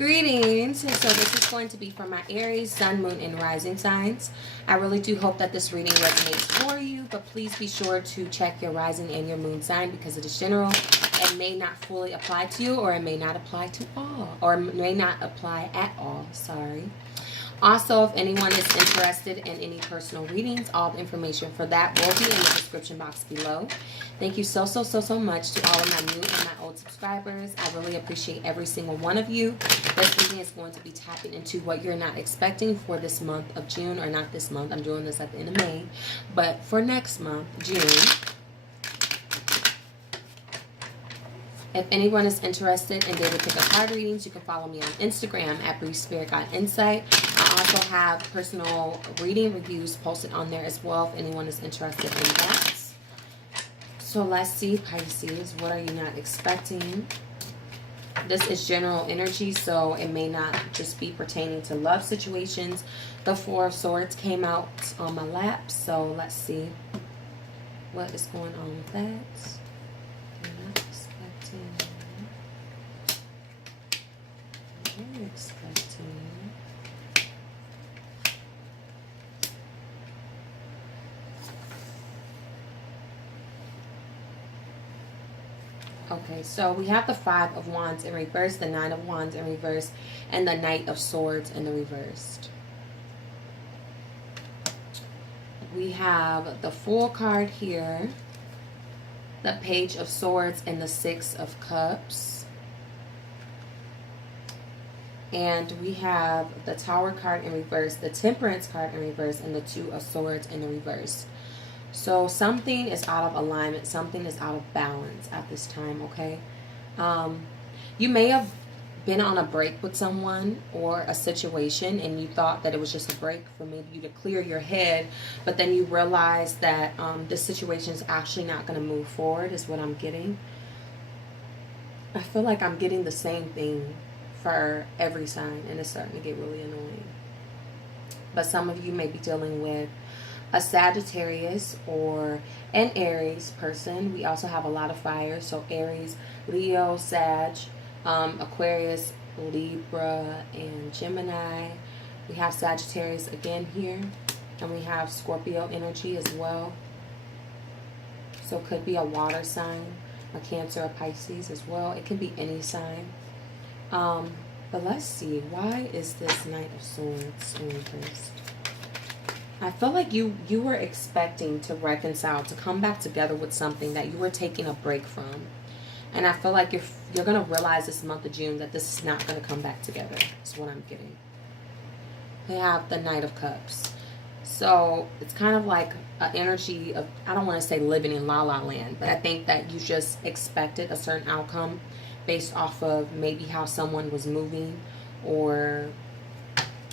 Greetings. So this is going to be for my Aries, Sun, Moon, and Rising signs. I really do hope that this reading resonates for you, but please be sure to check your Rising and your Moon sign because it is general. It may not fully apply to you, or it may not apply to all, or may not apply at all. Sorry. Also, if anyone is interested in any personal readings, all the information for that will be in the description box below. Thank you so much to all of my new and my old subscribers. I really appreciate every single one of you. This reading is going to be tapping into what you're not expecting for this month of June, or not this month. I'm doing this at the end of May, but for next month, June. If anyone is interested in daily pick-up card readings, you can follow me on Instagram at briefspirit.insight. I also have personal reading reviews posted on there as well if anyone is interested in that. So let's see, Pisces, what are you not expecting? This is general energy, so it may not just be pertaining to love situations. The Four of Swords came out on my lap, so let's see what is going on with that. Okay, so we have the Five of Wands in reverse, the Nine of Wands in reverse, and the Knight of Swords in the reversed. We have the Fool card here, the Page of Swords, and the Six of Cups. And we have the Tower card in reverse, the Temperance card in reverse, and the Two of Swords in the reverse. So something is out of alignment. Something is out of balance at this time, okay? You may have been on a break with someone or a situation, and you thought that it was just a break for maybe you to clear your head, but then you realize that this situation is actually not going to move forward, is what I'm getting. I feel like I'm getting the same thing for every sign, and it's starting to get really annoying. But some of you may be dealing with a Sagittarius or an Aries person. We also have a lot of fire, so Aries, Leo, Sag, Aquarius, Libra, and Gemini. We have Sagittarius again here, and we have Scorpio energy as well. So it could be a water sign, a Cancer, or Pisces as well. It can be any sign. But let's see, why is this Knight of Swords in reverse? I feel like you were expecting to reconcile, to come back together with something that you were taking a break from. And I feel like you're going to realize this month of June that this is not going to come back together. That's what I'm getting. We have the Knight of Cups. So it's kind of like an energy of, I don't want to say living in La La Land, but I think that you just expected a certain outcome based off of maybe how someone was moving or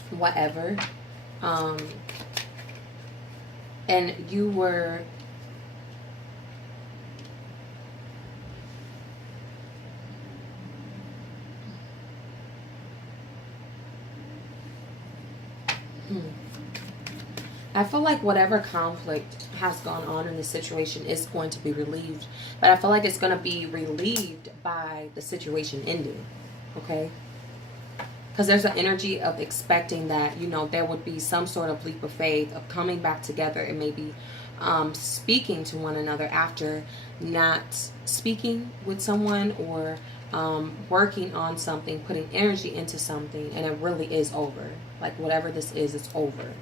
whatever. And you were I feel like whatever conflict has gone on in this situation is going to be relieved. But I feel like it's going to be relieved by the situation ending. Okay? Because there's an energy of expecting that, you know, there would be some sort of leap of faith of coming back together and maybe speaking to one another after not speaking with someone, or working on something, putting energy into something, and it really is over. Like whatever this is, it's over.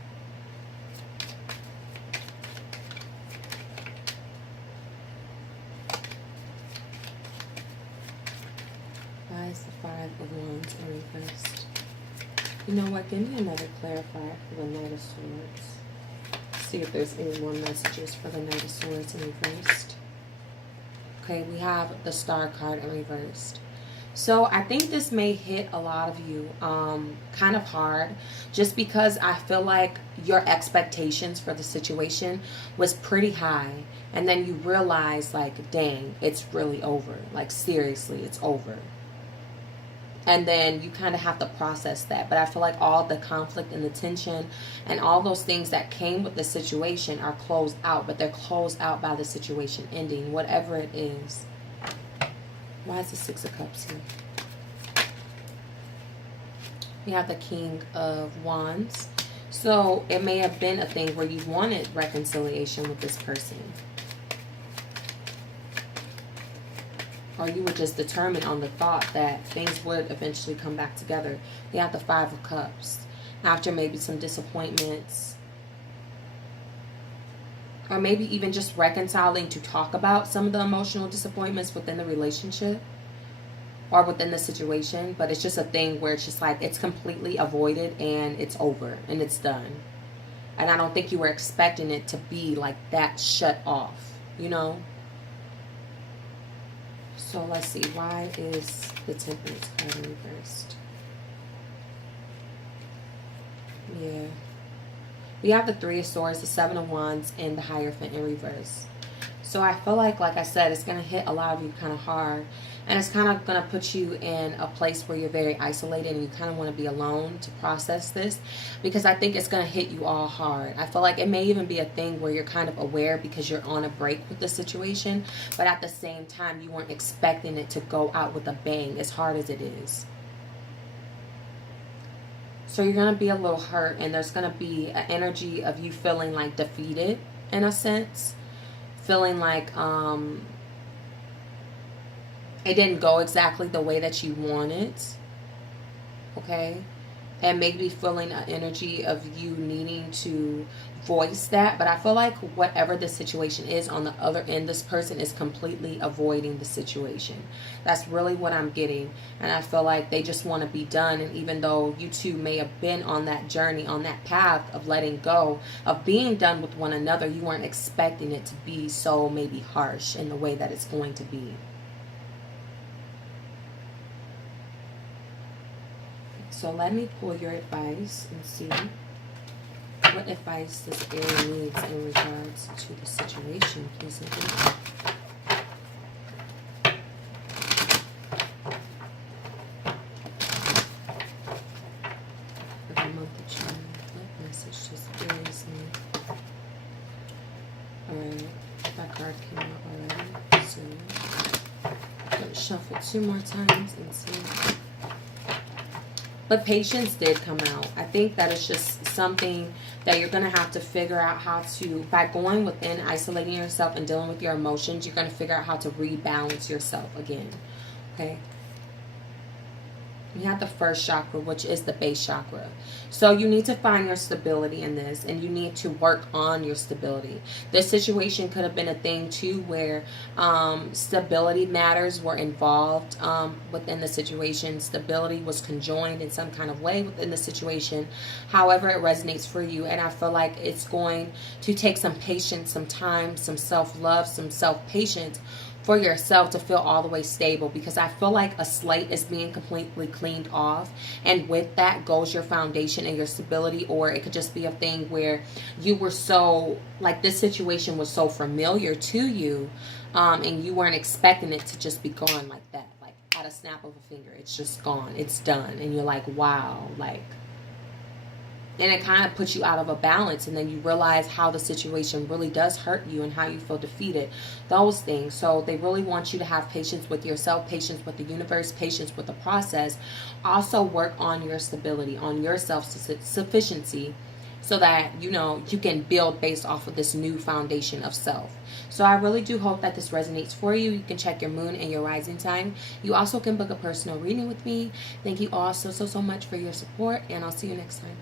Why is the Five of Wands in reverse? You know what? Give me another clarifier for the Knight of Swords. See if there's any more messages for the Knight of Swords in reversed. Okay, we have the Star card in reversed. So I think this may hit a lot of you kind of hard, just because I feel like your expectations for the situation was pretty high. And then you realize, like, dang, it's really over. Like, seriously, it's over. And then you kind of have to process that. But I feel like all the conflict and the tension and all those things that came with the situation are closed out. But they're closed out by the situation ending, whatever it is. Why is the Six of Cups here? We have the King of Wands. So it may have been a thing where you wanted reconciliation with this person. Or you were just determined on the thought that things would eventually come back together. We have the Five of Cups. After maybe some disappointments. Or maybe even just reconciling to talk about some of the emotional disappointments within the relationship. Or within the situation, but it's just a thing where it's just like it's completely avoided and it's over and it's done. And I don't think you were expecting it to be like that, shut off, you know. So let's see, why is the Temperance card reversed? Yeah, we have the Three of Swords, the Seven of Wands, and the Hierophant in reverse. So I feel like I said, it's going to hit a lot of you kind of hard. And it's kind of going to put you in a place where you're very isolated and you kind of want to be alone to process this. Because I think it's going to hit you all hard. I feel like it may even be a thing where you're kind of aware because you're on a break with the situation. But at the same time, you weren't expecting it to go out with a bang, as hard as it is. So you're going to be a little hurt. And there's going to be an energy of you feeling like defeated in a sense. Feeling like it didn't go exactly the way that you wanted, okay? And maybe feeling an energy of you needing to voice that. But I feel like whatever the situation is on the other end, this person is completely avoiding the situation. That's really what I'm getting. And I feel like they just want to be done. And even though you two may have been on that journey, on that path of letting go, of being done with one another, you weren't expecting it to be so maybe harsh in the way that it's going to be. So let me pull your advice and see what advice this Aries needs in regards to the situation, please. For the month of June, what message does Aries need? Alright, that card came out already. So I'm going to shuffle 2 more times and see. But patience did come out. I think that it's just something that you're going to have to figure out how to, by going within, isolating yourself and dealing with your emotions, you're going to figure out how to rebalance yourself again. Okay? We have the first chakra, which is the base chakra. So you need to find your stability in this, and you need to work on your stability. This situation could have been a thing too where stability matters were involved within the situation. Stability was conjoined in some kind of way within the situation. However it resonates for you. And I feel like it's going to take some patience, some time, some self-love, some self-patience for yourself to feel all the way stable, because I feel like a slate is being completely cleaned off, and with that goes your foundation and your stability. Or it could just be a thing where you were so, like, this situation was so familiar to you, and you weren't expecting it to just be gone like that, like at a snap of a finger. It's just gone, it's done, and you're like, wow, like, and it kind of puts you out of a balance, and then you realize how the situation really does hurt you and how you feel defeated, those things. So they really want you to have patience with yourself, patience with the universe, patience with the process. Also work on your stability, on your self-sufficiency, so that, you know, you can build based off of this new foundation of self. So I really do hope that this resonates for you. You can check your moon and your rising sign. You also can book a personal reading with me. Thank you all so much for your support, and I'll see you next time.